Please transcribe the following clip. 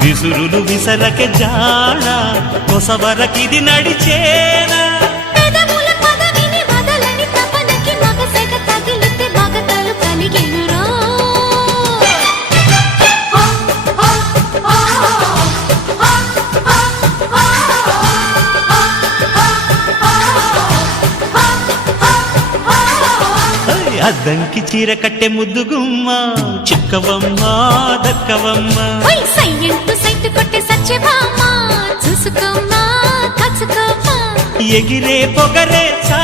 విసురులు విసరకే జాడ కొసవరకిది నడిచేనా అద్దంకి చీర కట్టె ముద్దుగుమ్మ చిక్కవమ్మ దక్కవమ్మ సైట్ కొట్టే చూసుకోమ్మా ఎగిరే పొగరే చా